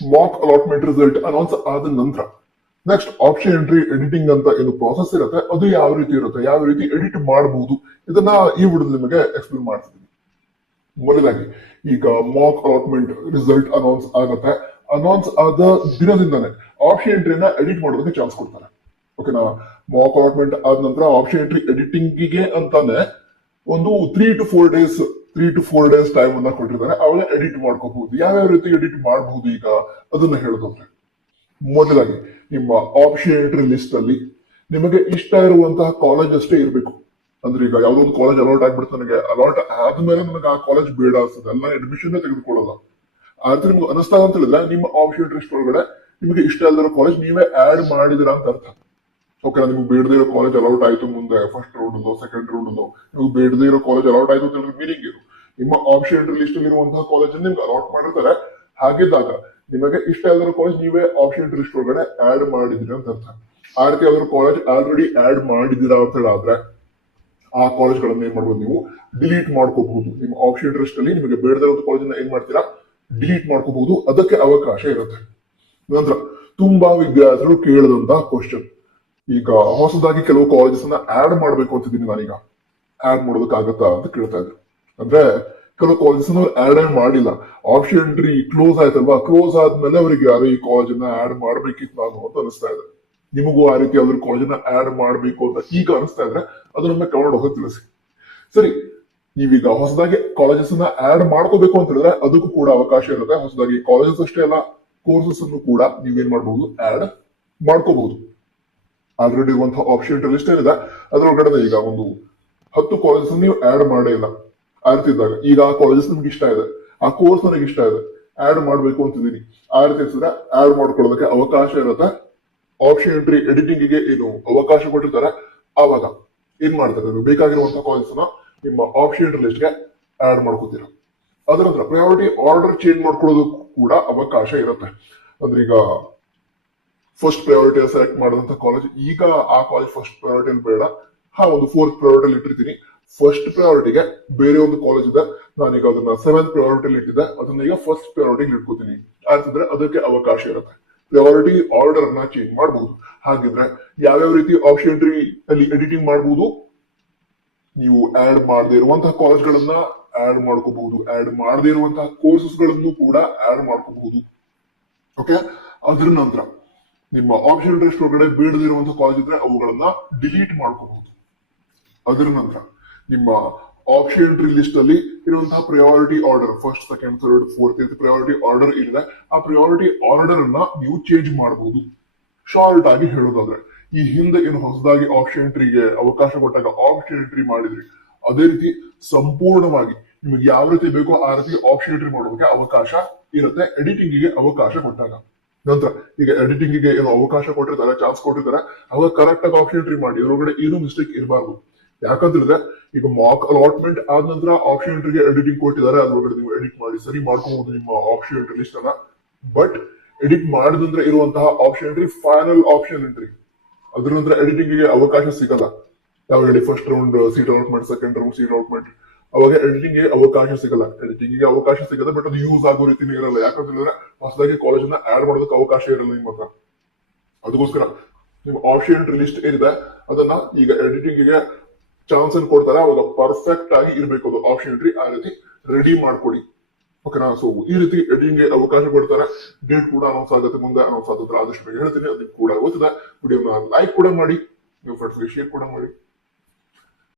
Mach allotment result announce ಆದ ನಂತರ next option entry editing ಅಂತ ಏನು ಪ್ರಾಸೆಸ್ ಇರುತ್ತೆ ಅದು ಯಾವ ರೀತಿ ಇರುತ್ತೆ, ಯಾವ ರೀತಿ ಎಡಿಟ್ ಮಾಡಬಹುದು, ಇದನ್ನ ಈ ವಿಡಿಯೋದಲ್ಲಿ ನಿಮಗೆ ಎಕ್ಸ್ಪ್ಲೇನ್ ಮಾಡ್ತಿದ್ದೀನಿ. ಮೊದಲಾಗಿ ಈಗ ಮಾಕ್ ಅಲಾಟ್ಮೆಂಟ್ ರಿಸಲ್ಟ್ ಅನೌನ್ಸ್ ಆಗುತ್ತೆ. ಅನೌನ್ಸ್ ಆದ ದಿನದಿಂದಾನೆ ಆಪ್ಷನ್ ಎಂಟ್ರಿನ ಎಡಿಟ್ ಮಾಡೋದಕ್ಕೆ ಚಾನ್ಸ್ ಕೊಡ್ತಾರೆ. ಓಕೆನಾ. ಮಾಕ್ ಅಲಾಟ್ಮೆಂಟ್ ಆದ ನಂತರ ಆಪ್ಷನ್ ಎಂಟ್ರಿ ಎಡಿಟಿಂಗಿಗೆ ಅಂತಾನೆ ಒಂದು 3 to 4 ಡೇಸ್ ಟೈಮ್ ಅನ್ನ ಕೊಟ್ಟಿರ್ತಾರೆ. ಅವಾಗ ಎಡಿಟ್ ಮಾಡ್ಕೋಬಹುದು. ಯಾವ್ಯಾವ ರೀತಿ ಎಡಿಟ್ ಮಾಡಬಹುದು ಈಗ ಅದನ್ನ ಹೇಳೋದಾದ್ರೆ, ಮೊದಲಾಗಿ ನಿಮ್ಮ ಆಪ್ಷನ್ ಎಂಟ್ರಿ ಲಿಸ್ಟ್ ಅಲ್ಲಿ ನಿಮಗೆ ಇಷ್ಟ ಇರುವಂತಹ ಕಾಲೇಜ್ ಅಷ್ಟೇ ಇರಬೇಕು. ಅಂದ್ರೆ ಈಗ ಯಾವ್ದೋ ಒಂದು ಕಾಲೇಜ್ ಅಲಾಟ್ ಆಗ್ಬಿಡುತ್ತೆ, ನನಗೆ ಅಲಾಟ್ ಆದ್ಮೇಲೆ ನನಗೆ ಆ ಕಾಲೇಜ್ ಬೇಡ ಅನ್ಸುತ್ತೆ, ಅಲ್ಲ ಅಡ್ಮಿಷನ್ ತೆಗೆದುಕೊಳ್ಳಲ್ಲ. ಆದ್ರೆ ನಿಮ್ಗೆ ಅನಿಸ್ತಾ ಅಂತ ಹೇಳಿದ್ರೆ ನಿಮ್ಮ ಆಪ್ಷನ್ ಎಂಟ್ರಿ ಲಿಸ್ಟ್ ಒಳಗಡೆ ನಿಮಗೆ ಇಷ್ಟ ಇಲ್ಲದಿರೋ ಕಾಲೇಜ್ ನೀವೇ ಆಡ್ ಮಾಡಿದಿರಾ ಅಂತ ಅರ್ಥ. ಓಕೆ, ನಿಮ್ಗೆ ಬೇಡದೇ ಇರೋ ಕಾಲೇಜ್ ಅಲೌಟ್ ಆಯ್ತು ಮುಂದೆ ಫಸ್ಟ್ ರೌಂಡ್ ಸೆಕೆಂಡ್ ರೌಂಡ್ ನಿಮ್ಗೆ ಬೇಡದೇ ಇರೋ ಕಾಲೇಜ್ ಅಲೌಟ್ ಆಯ್ತು ಅಂತ ಹೇಳಿದ್ರೆ ಮೀನಿಂಗ್ ಇದು ನಿಮ್ಮ ಆಪ್ಷನ್ ಎಂಟ್ರಿ ಲಿಸ್ಟ್ ಅಲ್ಲಿ ಇರುವಂತಹ ಕಾಲೇಜ್ ನಿಮ್ಗೆ ಅಲಾಟ್ ಮಾಡಿರ್ತಾರೆ. ಹಾಗಿದ್ದಾಗ ನಿಮಗೆ ಇಷ್ಟ ಇಲ್ಲದಿರೋ ಕಾಲೇಜ್ ನೀವೇ ಆಪ್ಷನ್ ಎಂಟ್ರಿ ಲಿಸ್ಟ್ ಒಳಗಡೆ ಆಡ್ ಮಾಡಿದಿರಿ ಅಂತ ಅರ್ಥ. ಆ ರೀತಿ ಯಾವ್ದಾದ್ರು ಕಾಲೇಜ್ ಆಲ್ರೆಡಿ ಆಡ್ ಮಾಡಿದಿರಾ ಅಂತ ಹೇಳಿದ್ರೆ ಆ ಕಾಲೇಜ್ಗಳನ್ನ ಏನ್ ಮಾಡ್ಬೋದು, ನೀವು ಡಿಲೀಟ್ ಮಾಡ್ಕೋಬಹುದು. ನಿಮ್ಮ ಆಪ್ಷನ್ ಎಂಟ್ರಿ ಲಿಸ್ಟ್ ಅಲ್ಲಿ ನಿಮಗೆ ಬೇಡದೇ ಇರೋ ಕಾಲೇಜ್ ಏನ್ ಮಾಡ್ತೀರಾ, ಡಿಲೀಟ್ ಮಾಡ್ಕೋಬಹುದು. ಅದಕ್ಕೆ ಅವಕಾಶ ಇರುತ್ತೆ. ನಂತರ ತುಂಬಾ ವಿದ್ಯಾರ್ಥಿಗಳು ಕೇಳಿದಂತಹ ಕ್ವಶನ್, ಈಗ ಹೊಸದಾಗಿ ಕೆಲವು ಕಾಲೇಜಸ್ ಅನ್ನ ಆಡ್ ಮಾಡ್ಬೇಕು ಅಂತಿದ್ದೀನಿ ನಾನೀಗ, ಆಡ್ ಮಾಡೋದಕ್ಕಾಗತ್ತಾ ಅಂತ ಕೇಳ್ತಾ ಇದ್ರು. ಅಂದ್ರೆ ಕೆಲವು ಕಾಲೇಜಸ್ ಆಡ್ ಮಾಡಿಲ್ಲ, ಆಪ್ಷನ್ ಎಂಟ್ರಿ ಕ್ಲೋಸ್ ಆಯ್ತಲ್ವಾ, ಕ್ಲೋಸ್ ಆದ್ಮೇಲೆ ಅವರಿಗೆ ಯಾರು ಈ ಕಾಲೇಜನ್ನ ಆಡ್ ಮಾಡ್ಬೇಕಿತ್ತು ನಾನು ಅಂತ ಅನಿಸ್ತಾ ಇದೆ. ನಿಮಗೂ ಆ ರೀತಿ ಯಾವ್ದಾದ್ರು ಕಾಲೇಜನ್ನ ಆಡ್ ಮಾಡ್ಬೇಕು ಅಂತ ಈಗ ಅನಿಸ್ತಾ ಇದ್ರೆ ಅದನ್ನ ಕಮೆಂಟ್ ಹೋಗಿ ತಿಳಿಸಿ. ಸರಿ, ನೀವೀಗ ಹೊಸದಾಗಿ ಕಾಲೇಜಸ್ ಅನ್ನ ಆಡ್ ಮಾಡ್ಕೋಬೇಕು ಅಂತ ಹೇಳಿದ್ರೆ ಅದಕ್ಕೂ ಕೂಡ ಅವಕಾಶ ಇರುತ್ತೆ. ಹೊಸದಾಗಿ ಕಾಲೇಜಸ್ ಅಷ್ಟೇ ಅಲ್ಲ, ಕೋರ್ಸಸ್ ಅನ್ನು ಕೂಡ ನೀವೇನ್ ಮಾಡಬಹುದು, ಆಡ್ ಮಾಡ್ಕೋಬಹುದು. ಆಲ್ರೆಡಿ ಇರುವಂತಹ ಆಪ್ಷನ್ ಎಂಟ್ರಿ ಲಿಸ್ಟ್ ಏನಿದೆ ಅದ್ರೊಳಗಡೆ ಈಗ ಒಂದು 10 ಕಾಲೇಜಸ್ ನೀವು ಆಡ್ ಮಾಡೇ ಇಲ್ಲ. ಆ ರೀತಿ ಇದ್ದಾಗ ಈಗ ಆ ಕಾಲೇಜಸ್ ನಿಮ್ಗೆ ಇಷ್ಟ ಇದೆ, ಆ ಕೋರ್ಸ್ ನನಗೆ ಇಷ್ಟ ಇದೆ, ಆಡ್ ಮಾಡ್ಬೇಕು ಅಂತಿದ್ದೀನಿ. ಆ ರೀತಿ ಇರ್ತದೆ, ಆಡ್ ಮಾಡ್ಕೊಳ್ಳೋದಕ್ಕೆ ಅವಕಾಶ ಇರುತ್ತೆ. ಆಪ್ಷನ್ ಎಂಟ್ರಿ ಎಡಿಟಿಂಗ್ ಗೆ ಏನು ಅವಕಾಶ ಕೊಟ್ಟಿರ್ತಾರೆ ಆವಾಗ ಏನ್ ಮಾಡ್ತಾರೆ, ನೀವು ಬೇಕಾಗಿರುವಂತಹ ಕಾಲೇಜಸ್ ನ ನಿಮ್ಮ ಆಪ್ಷನ್ ಎಂಟ್ರಿ ಲಿಸ್ಟ್ ಗೆ ಆಡ್ ಮಾಡ್ಕೋತೀರಾ. ಅದರ ನಂತರ ಪ್ರಯಾರಿಟಿ ಆರ್ಡರ್ ಚೇಂಜ್ ಮಾಡ್ಕೊಳ್ಳೋದಕ್ಕೂ ಕೂಡ ಅವಕಾಶ ಇರುತ್ತೆ. ಅಂದ್ರೆ ಈಗ ಫಸ್ಟ್ ಪ್ರಯಾರಿಟಿ ಸೆಲೆಕ್ಟ್ ಮಾಡಿದಂತ ಕಾಲೇಜ್ ಈಗ ಆ ಕಾಲೇಜ್ ಫಸ್ಟ್ ಪ್ರಯಾರಿಟಿ ಬೇಡ, ಒಂದು 4th ಪ್ರಯಾರಿಟಿ ಇಟ್ಟಿರ್ತೀನಿ. ಫಸ್ಟ್ ಪ್ರಯಾರಿಟಿಗೆ ಬೇರೆ ಒಂದು ಕಾಲೇಜ್ ಇದೆ, ನಾನೀಗ ಅದನ್ನ 7th ಪ್ರಯಾರಿಟಿ ಇಟ್ಟಿದ್ದೆ, ಅದನ್ನ ಈಗ ಫಸ್ಟ್ ಪ್ರಯಾರಿಟಿ ಇಟ್ಕೋತೀನಿ ಅಂತಿದ್ರೆ ಅದಕ್ಕೆ ಅವಕಾಶ ಇರುತ್ತೆ. ಪ್ರಯಾರಿಟಿ ಆರ್ಡರ್ ಅನ್ನ ಚೇಂಜ್ ಮಾಡಬಹುದು. ಹಾಗಿದ್ರೆ ಯಾವ್ಯಾವ ರೀತಿ ಆಪ್ಷನ್ ಎಂಟ್ರಿ ಅಲ್ಲಿ ಎಡಿಟಿಂಗ್ ಮಾಡಬಹುದು, ನೀವು ಆಡ್ ಮಾಡದೇ ಇರುವಂತಹ ಕಾಲೇಜ್ಗಳನ್ನ ಆಡ್ ಮಾಡ್ಕೋಬಹುದು, ಆಡ್ ಮಾಡದೇ ಇರುವಂತಹ ಕೋರ್ಸಸ್ ಗಳನ್ನು ಕೂಡ ಆಡ್ ಮಾಡ್ಕೋಬಹುದು. ಓಕೆ, ಅದ್ರ ನಂತರ ನಿಮ್ಮ ಆಪ್ಷನ್ ಎಂಟ್ರಿ ಲಿಸ್ಟ್ ಒಳಗಡೆ ಬೇಡದಿರುವಂತಹ ಕಾಲೇಜ್ ಇದ್ರೆ ಅವುಗಳನ್ನ ಡಿಲೀಟ್ ಮಾಡ್ಕೋಬಹುದು. ಅದರ ನಂತರ ನಿಮ್ಮ ಆಪ್ಷನ್ ಎಂಟ್ರಿ ಲಿಸ್ಟ್ ಅಲ್ಲಿ ಇರುವಂತಹ priority order first second third fourth priority order ಇದೆ, ಆ ಪ್ರಯಾರಿಟಿ ಆರ್ಡರ್ ಅನ್ನ ನೀವು ಚೇಂಜ್ ಮಾಡಬಹುದು. ಶಾರ್ಟ್ ಆಗಿ ಹೇಳೋದಾದ್ರೆ, ಈ ಹಿಂದೆ ಏನು ಹೊಸದಾಗಿ ಆಪ್ಷನ್ ಎಂಟ್ರಿಗೆ ಅವಕಾಶ ಕೊಟ್ಟಾಗ ಆಪ್ಷನ್ ಎಂಟ್ರಿ ಮಾಡಿದ್ರಿ, ಅದೇ ರೀತಿ ಸಂಪೂರ್ಣವಾಗಿ ನಿಮಗೆ ಯಾವ ರೀತಿ ಬೇಕೋ ಆ ರೀತಿ ಆಪ್ಷನ್ ಎಂಟ್ರಿ ಮಾಡೋದಕ್ಕೆ ಅವಕಾಶ ಇರುತ್ತೆ ಎಡಿಟಿಂಗ್ ಗೆ ಅವಕಾಶ ಕೊಟ್ಟಾಗ. ನಂತರ ಈಗ ಎಡಿಟಿಂಗ್ ಗೆ ಏನು ಅವಕಾಶ ಕೊಟ್ಟಿರ್ತಾರೆ, ಚಾನ್ಸ್ ಕೊಟ್ಟಿರ್ತಾರೆ, ಅವಾಗ ಕರೆಕ್ಟ್ ಆಗಿ ಆಪ್ಷನ್ ಎಂಟ್ರಿ ಮಾಡಿ, ಅದರೊಳಗಡೆ ಏನು ಮಿಸ್ಟೇಕ್ ಇರಬಾರ್ದು. ಯಾಕಂದ್ರೆ ಈಗ ಮಾಕ್ ಅಲಾಟ್ಮೆಂಟ್ ಆದ ನಂತರ ಆಪ್ಷನ್ ಎಂಟ್ರಿಗೆ ಎಡಿಟಿಂಗ್ ಕೊಟ್ಟಿದ್ದಾರೆ, ಅದ್ರೊಳಗಡೆ ನೀವು ಎಡಿಟ್ ಮಾಡಿ ಸರಿ ಮಾಡ್ಕೋಬಹುದು ನಿಮ್ಮ ಆಪ್ಷನ್ ಎಂಟ್ರಿ ಲಿಸ್ಟ್ ಅನ್ನ. ಬಟ್ ಎಡಿಟ್ ಮಾಡಿದ್ರೆ ಇರುವಂತಹ option entry final option entry, ಅದ್ರ ನಂತರ ಎಡಿಟಿಂಗ್ ಗೆ ಅವಕಾಶ ಸಿಗಲ್ಲ. ಯಾವ ಹೇಳಿ, first round seat allotment, second round seat allotment, ಅವಾಗ ಎಡಿಟಿಂಗ್ ಗೆ ಅವಕಾಶ ಸಿಗಲ್ಲ. ಎಡಿಟಿಂಗ್ ಗೆ ಅವಕಾಶ ಸಿಗಲ್ಲ, ಬಟ್ ಅದು ಯೂಸ್ ಆಗೋ ರೀತಿನೇ ಇರಲ್ಲ. ಯಾಕಂತಂದ್ರೆ ಹೊಸದಾಗಿ ಕಾಲೇಜ್ ಅನ್ನ ಆಡ್ ಮಾಡೋದಕ್ಕೆ ಅವಕಾಶ ಇರಲ್ಲ ನಿಮ್ಮ ಹತ್ರ. ಅದಕ್ಕೋಸ್ಕರ ನಿಮ್ಮ ಆಪ್ಷನ್ ಎಂಟ್ರಿ ಲಿಸ್ಟ್ ಏನಿದೆ ಅದನ್ನ ಈಗ ಎಡಿಟಿಂಗ್ ಗೆ ಚಾನ್ಸ್ ಅನ್ನು ಕೊಡ್ತಾರೆ, ಅವಾಗ ಪರ್ಫೆಕ್ಟ್ ಆಗಿ ಇರಬೇಕು ಅದು ಆಪ್ಷನ್ ಎಂಟ್ರಿ. ಆ ರೀತಿ ರೆಡಿ ಮಾಡ್ಕೊಡಿ. ಓಕೆನಾ. ಸೊ ಈ ರೀತಿ ಎಡಿಟಿಂಗ್ ಗೆ ಅವಕಾಶ ಕೊಡ್ತಾರೆ. ಡೇಟ್ ಕೂಡ ಅನೌನ್ಸ್ ಆಗುತ್ತೆ, ಮುಂದೆ ಅನೌನ್ಸ್ ಆಗುತ್ತೆ, ಆದಷ್ಟು ಬೇಗ ಹೇಳ್ತೀನಿ. ಅದಕ್ಕೆ ಕೂಡ ಗೊತ್ತಿದೆ. ವಿಡಿಯೋನ ಲೈಕ್ ಕೂಡ ಮಾಡಿ, ನೀವು ಫ್ರೆಂಡ್ಸ್ಗೆ ಶೇರ್ ಕೂಡ ಮಾಡಿ.